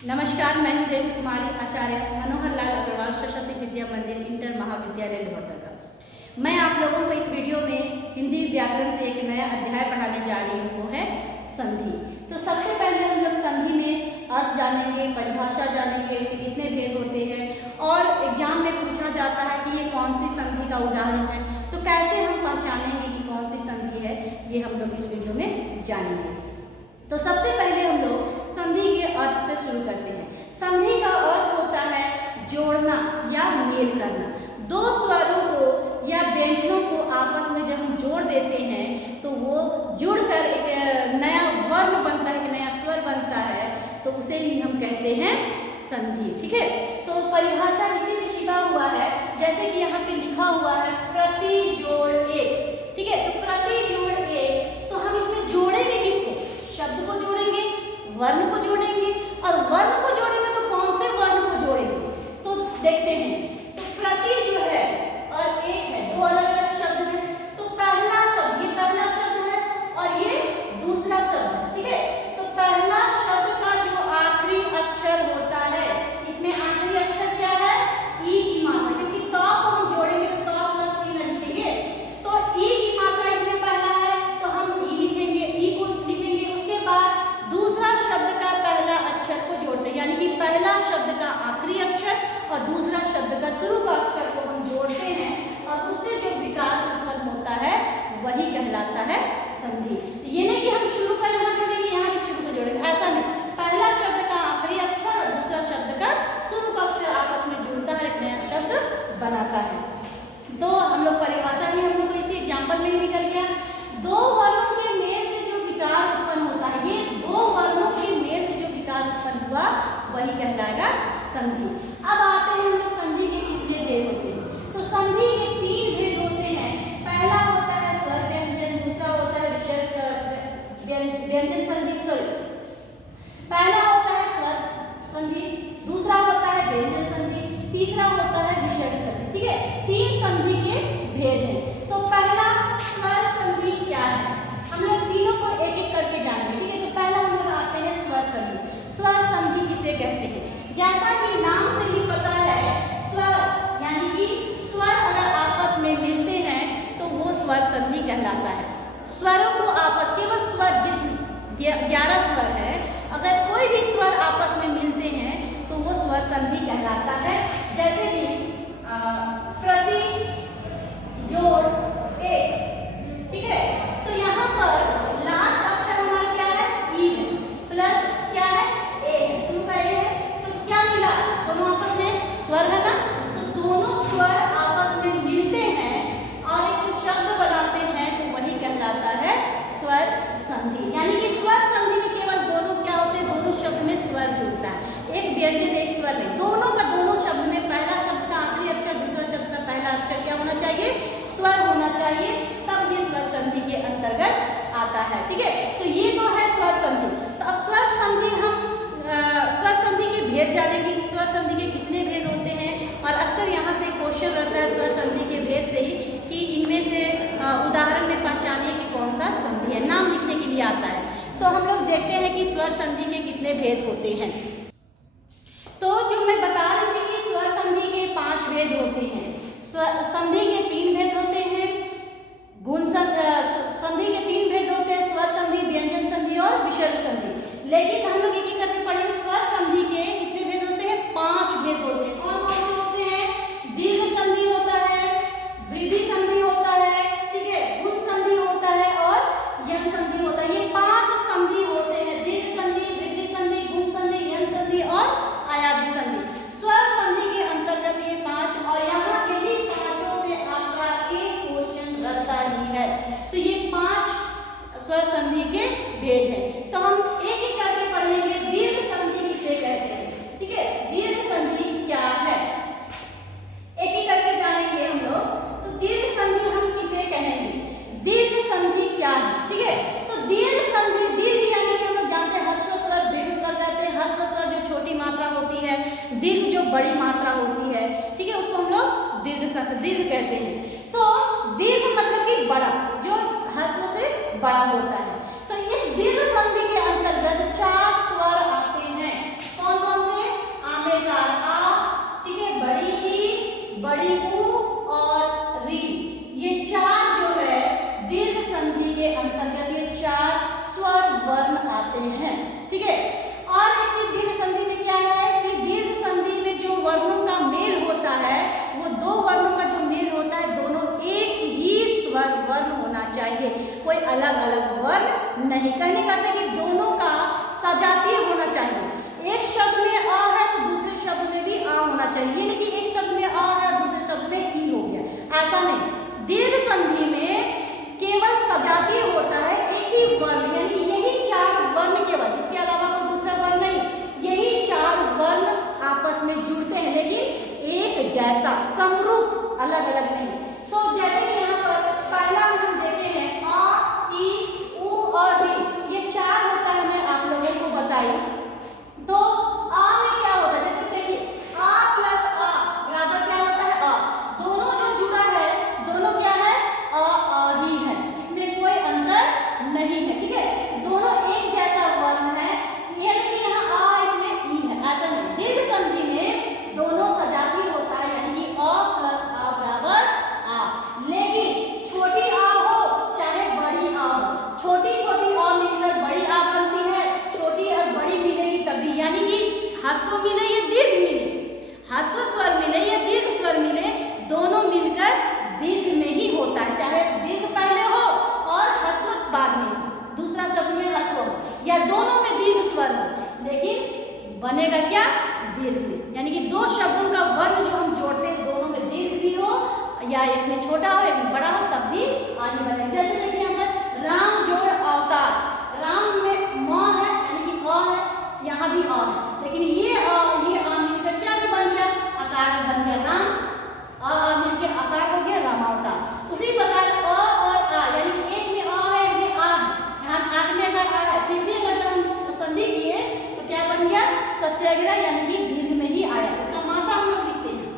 नमस्कार, मैं हूँ रेणु कुमारी, आचार्य मनोहर लाल अग्रवाल सरस्वती विद्या मंदिर इंटर महाविद्यालय लोहरदगा। मैं आप लोगों को इस वीडियो में हिंदी व्याकरण से एक नया अध्याय पढ़ाने जा रही हूँ, वो है संधि। तो सबसे पहले हम लोग संधि में अर्थ जानेंगे, परिभाषा जानेंगे, इसके कितने भेद होते हैं और एग्जाम में पूछा जाता है कि ये कौन सी संधि का उदाहरण है, तो कैसे हम पहचानेंगे कि कौन सी संधि है, ये हम लोग इस वीडियो में जानेंगे। तो सबसे पहले हम लोग संधि के अर्थ से शुरू करते हैं। संधि का अर्थ होता है जोड़ना या मेल करना। दो स्वरों को या व्यंजनों को आपस में जब हम जोड़ देते हैं तो वो जुड़कर एक नया वर्ण बनता है, एक नया स्वर बनता है, तो उसे ही हम कहते हैं संधि। ठीक है, तो परिभाषा इसी में छिपा हुआ है, जैसे कि यहाँ पे लिखा हुआ है प्रति जोड़ एक। ठीक है, तो प्रति जोड़ एक, तो हम इसमें जोड़ेंगे किसको? शब्द को जोड़ेंगे, वर्ण को जोड़ेंगे, और वर्ण को जोड़ेंगे तो कौन से वर्ण को जोड़ेंगे? तो देखते हैं, तो प्रति जो है और एक है, दो अलग अलग शब्द हैं। तो पहला शब्द, ये पहला शब्द है और ये दूसरा शब्द है। ठीक है, तो पहला शब्द का जो आखिरी अक्षर होता है, इसमें आखिरी अक्षर क्या है? ई की मात्रा, क्योंकि तो को हम जोड़ेंगे तो प्लस ई लिखेंगे, तो ई की मात्रा इसमें पहला है तो हम ई लिखेंगे, ई को लिखेंगे। उसके बाद दूसरा शब्द का पहला अक्षर को जोड़ते हैं, यानी कि पहला शब्द का आखिरी अक्षर और दूसरा शब्द का शुरू का अक्षर को हम जोड़ते हैं और उससे जो विकार उत्पन्न होता है वही कहलाता है संधि। ये नहीं कि हम शुरू का यहाँ जोड़ेंगे, यहाँ इस शुरू को जोड़ेंगे, ऐसा नहीं। पहला शब्द का आखिरी अक्षर और दूसरा शब्द का शुरू का अक्षर आपस में जुड़ता है, एक नया शब्द बनाता है। तो हम लोग परिभाषा भी हम लोग इसी एग्जाम्पल में ही निकल गया। दो वर्णों के मेल से जो विकार उत्पन्न होता है, ये दो वर्णों के मेल से जो विकार उत्पन्न हुआ वही कहलाएगा संधि। अब आते हैं हम लोग संधि के कितने भेद होते हैं। तो संधि के तीन भेद होते हैं। पहला होता है स्वर व्यंजन, दूसरा होता है व्यंजन संधि, पहला होता है स्वर संधि, दूसरा होता है व्यंजन संधि, तीसरा होता है विसर्ग संधि। ठीक है, तीन संधि के भेद हैं। तो पहला स्वर संधि क्या है, हम लोग तीनों को एक एक करके जानेंगे। ठीक है, तो पहला हम लोग आते हैं स्वर संधि। स्वर संधि किसे कहते हैं? जैसा कि नाम से ही पता है, स्वर यानी कि स्वर अगर आपस में मिलते हैं तो वो स्वर संधि कहलाता है। स्वरों को आपस, केवल स्वर, 11 स्वर है, अगर कोई भी स्वर आपस में मिलते हैं तो वो स्वर संधि कहलाता है। जैसे कि प्रति जोड़ एक। ठीक है, तो यहाँ पर लास्ट अक्षर हमारा क्या है? ई है, प्लस क्या है? ए है, शुरू का ए है, तो क्या मिला? दोनों आपस में स्वर है ना, तो दोनों स्वर आपस में मिलते हैं और एक शब्द बनाते हैं, तो वही कहलाता है स्वर संधि। यानी कि स्वर संधि में केवल दोनों क्या होते हैं? दोनों शब्द में स्वर जुड़ता है, एक व्यंजन एक स्वर में, दोनों का दोनों शब्द में पहला शब्द का आखिरी अक्षर, दूसरा शब्द का पहला अक्षर क्या होना चाहिए? स्वर होना चाहिए, तब ये स्वर संधि के अंतर्गत आता है। ठीक है, तो ये तो है स्वर संधि। तो अब स्वर संधि, हम स्वर संधि के भेद जानेंगे कि स्वर संधि के कितने भेद होते हैं, और अक्सर यहाँ से क्वेश्चन रहता है स्वर संधि के भेद से ही कि इनमें से उदाहरण में पहचानिए कि कौन सा संधि है, नाम लिखने के लिए आता है। तो हम लोग देखते हैं कि स्वर संधि के कितने भेद होते हैं। तो जो मैं बता रही थी कि स्वर संधि के 5 भेद होते हैं। संधि के 3 भेद होते हैं, गुण संधि के 3 भेद होते हैं, स्वर संधि, व्यंजन संधि और विसर्ग संधि। लेकिन हम लोग एक एक करके पढ़ेंगे। स्वर संधि के कितने भेद होते हैं? 5 भेद होते हैं। कौन कौन से होते हैं? दीर्घ संधि होता है, वृद्धि संधि होता है, ठीक है, गुण संधि होता है और यन संधि होता है। ये 5 संधि होते हैं, दीर्घ संधि, वृद्धि संधि, गुण संधि, यन संधि और आयादी संधि। स्वर संधि के अंतर्गत ये 5, और यहाँ यही पांचों से आपका एक क्वेश्चन रहता ही है। तो ये 5 स्वर संधि के भेद हैं। तो हम एक एक करके पढ़ेंगे। दीर्घ संधि किसे कहते हैं? ठीक है, दीर्घ संधि क्या है, एक एक करके जानेंगे हम लोग। तो दीर्घ संधि हम किसे कहेंगे? दीर्घ संधि क्या है? ठीक है, तो दीर्घ संधि, दीर्घ यानी कि हम लोग जानते हैं ह्रस्व स्वर, दीर्घ स्वर कहते हैं। ह्रस्व स्वर जो छोटी मात्रा होती है, दीर्घ जो बड़ी मात्रा होती है, ठीक है, उसको हम लोग दीर्घ कहते हैं। तो दीर्घ मतलब कि बड़ा, जो ह्रस्व से बड़ा होता है। तो इस दीर्घ संधि के अंतर्गत 4 स्वर आते हैं। कौन कौन नहीं। कहने का अर्थ है कि दोनों का सजातीय होना चाहिए। एक शब्द में अ है तो दूसरे शब्द में भी आ होना चाहिए, लेकिन एक शब्द में अ है दूसरे शब्द में ई हो गया, ऐसा नहीं। दीर्घ संधि में केवल सजातीय होता है, एक ही वर्ण, यानी यही चार वर्ण केवल, इसके अलावा कोई दूसरा वर्ण नहीं, यही चार वर्ण आपस में जुड़ते हैं, लेकिन एक जैसा, समरूप, अलग अलग नहीं। तो जैसे कि यहाँ पर पहला हम देखे हैं आ, ई, उ और री, ये चार होता है, मैं आप लोगों को बताई। तो आ में क्या होता है, जैसे देखिए आ प्लस आ बराबर क्या होता है अ, दोनों जो जुड़ा है दोनों क्या है अ ही है, इसमें कोई अंतर नहीं है, ठीक है, दोनों एक जैसा वर्ण है, ये नहीं यहाँ आ इसमें ई है, ऐसा नहीं। दीर्घ संधि में दोनों सजातीय होता है, यानी कि अ प्लस आ बराबर आ, लेकिन छोटी आ हो चाहे बड़ी आ हो, छोटी छोटी आ मिलकर बड़ी आ बनती है, छोटी और बड़ी मिलेगी तभी, यानी कि ह्रस्व मिले या दीर्घ मिले, ह्रस्व स्वर मिले या दीर्घ स्वर मिले, दोनों मिलकर दीर्घ में ही होता है, चाहे दीर्घ पहले हो और ह्रस्व बाद में, दूसरा शब्द में ह्रस्व हो या दोनों में दीर्घ स्वर हो, लेकिन बनेगा क्या दीर्घ में, यानी कि दो शब्दों का वर्ण जो हम जोड़ते हैं दोनों में दीर्घ भी हो या एक में छोटा हो एक में बड़ा हो तब भी आगे बनेगा। जैसे देखिए हम राम जोड़ अवतार, राम में म है यानी कि अ है, यहाँ भी अ है, लेकिन ये आ मिलकर क्या में बन गया आकार में बन गया राम, अ मिलकर आकार हो गया रामावतार। उसी प्रकार अ और आ, यानी कि एक में अ है एक में आ है, यहाँ आग में अगर आ है फिर भी अगर जब हम संधि किए तो क्या बन गया सत्याग्रह, यानी कि दीर्घ में ही आया, उसका मात्रा हम लोग लिखते हैं।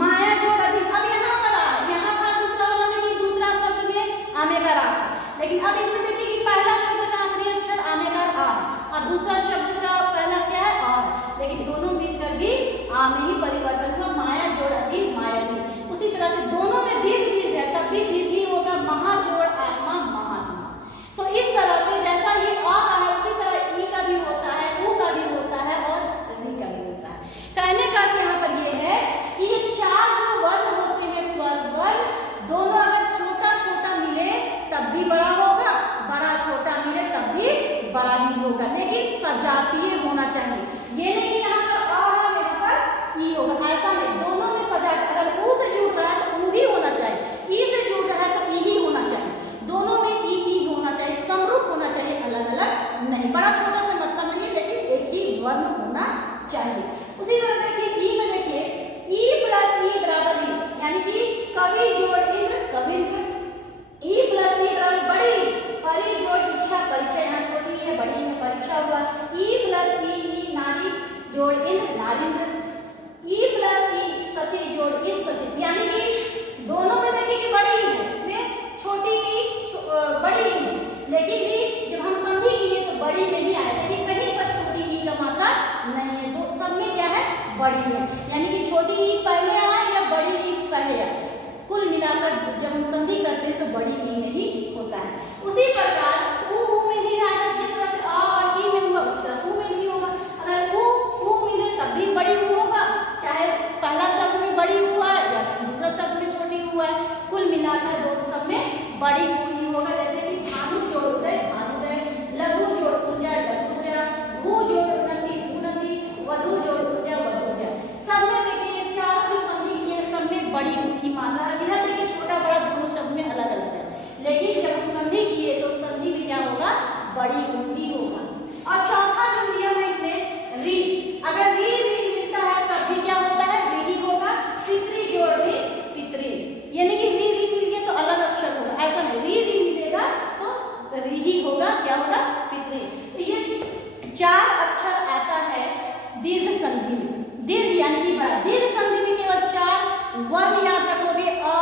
माया जोड़ अभी अब यहाँ पर आ, यहाँ था दूसरा वाला में कि दूसरा शब्द में आमेगा रा, लेकिन अब इसमें देखिए कि पहला शब्द का आखिरी अक्षर आमेगा आ और दूसरा शब्द का पहला क्या है आ, लेकिन दोनों मिलकर भी आ में ही परिवर्तन हुआ, माया जोड़ अधिक मायावी। उसी तरह से दोनों में दीर्घ दीर्घ है तब भी दीर्घ ही होगा, महा जोड़ आत्मा महात्मा। तो इस तरह से जैसा ये आ का है उसी तरह ई का भी होता है, ऊ का भी होता है और री का भी होता है। कहने का अर्थ यहाँ पर ये है कि ये चार जो वर्ण होते हैं स्वर वर्ण, दोनों अगर छोटा छोटा मिले तब भी बड़ा होगा, बड़ा छोटा मिले तब भी बड़ा ही होगा, लेकिन सजातीय होना चाहिए। ये नहीं यहाँ पर आ है यहाँ पर ई होगा, ऐसा नहीं, दोनों में सजा, अगर ऊ से जुड़ रहा है तो ऊ ही होना चाहिए, ई से जुड़ रहा है तो ई ही होना चाहिए, दोनों में ई होना चाहिए, समरूप होना चाहिए, अलग अलग नहीं। बड़ा छोटा सा मतलब नहीं, लेकिन एक ही वर्ण होना चाहिए। उसी तरह देखिए ई में देखिए ई प्लस ई बराबर ई, यानी कि कवि जोड़ इंद्र कविंद्र, ई प्लस ई बराबर बड़ी, परि जोड़ इच्छा परीक्षा, यहाँ छोटी है बड़ी है परीक्षा हुआ, ई प्लस ई नारी जोड़ इंद्र नारिंद्र, ई प्लस ई सती जोड़ इस सतीश, यानी कि दोनों में देखिए कि बड़ी ही है, इसमें छोटी की बड़ी ही है, लेकिन भी जब हम संधि किए तो बड़ी नहीं आया, लेकिन कहीं पर छोटी ई का मात्रा नहीं है, तो सब में क्या है बड़ी है, यानी कि छोटी ई पहले आए या बड़ी ई पहले आए, कुल मिलाकर जब हम संधि करते हैं तो बड़ी ई में ही होता है। उसी प्रकार ऊ में ही आएगा, जिस तरह से आ और ई में हुआ उस तरह ऊ में भी होगा, अगर ऊ मिले तब भी बड़ी ऊ होगा, चाहे पहला शब्द में बड़ी ऊ है या दूसरा शब्द में छोटी ऊ है, कुल मिलाकर दोनों सब में बड़ी ऊ ही होगा। जैसे कि भानु जोड़ उदय भानुदय, लघु जोड़ ऊर्जा लघुजा, भू जोड़ उन्नति उन्नति, वधु जोड़ ऊर्जा वधुजा, सब में देखिए चारों जो संधि किए सब में बड़ी ऊ की मात्रा है, इधर देखिए छोटा बड़ा दोनों शब्द में अलग अलग है, लेकिन जब हम संधि किए तो संधि में क्या होगा बड़ी ऊ ही होगा। और चौथा जो नियम है इसमें री, अगर री मिलता है तब भी क्या होता है री ही होगा, पितरी जोड़ री पितरी, यानी कि री मिल गया तो अलग अक्षर होगा, ऐसा नहीं री मिलेगा तो री ही होगा, क्या होगा पितरी। तो ये चार अक्षर आता है दीर्घ संधि में, दीर्घ यानी कि बड़ा, दीर्घ संधि में केवल चार वर्ण याद रखोगे आ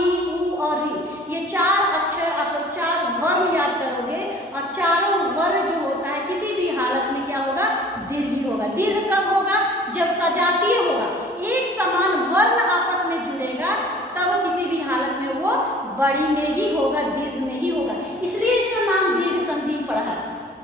ई ऊ और री, ये चार अक्षर आप लोग चार वर्ण याद करोगे और चारों वर्ण जो होता है किसी भी हालत में क्या होगा दीर्घ ही होगा। दीर्घ कब होगा जब सजातीय होगा, एक समान वर्ण आपस में जुड़ेगा तब किसी भी हालत में वो बड़ी में ही होगा, दीर्घ में ही होगा, इसलिए इसका नाम दीर्घ संधि पड़ा है।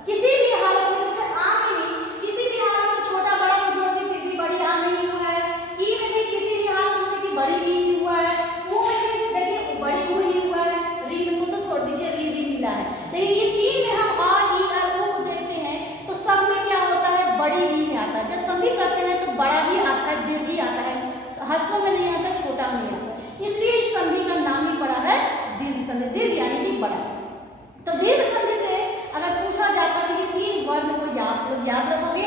किसी भी हालत में जैसे आ में किसी भी हालत में छोटा बड़ा को जोड़ के फिर भी बड़ी आ नहीं हुआ है, ई में भी किसी भी हालत में देखिए बड़ी ई हुआ है, ऊ में भी देखिए बड़ी ऊ ही हुआ है, री को तो छोड़ दीजिए री मिला है, लेकिन ये तीन में हम ह्रस्व में नहीं आता, छोटा में नहीं आता, इसलिए इस संधि का नाम ही पड़ा है दीर्घ संधि। दीर्घ यानी कि बड़ा। तो दीर्घ संधि से अगर पूछा जाता है कि ये 3 वर्ण को आप लोग याद रखोगे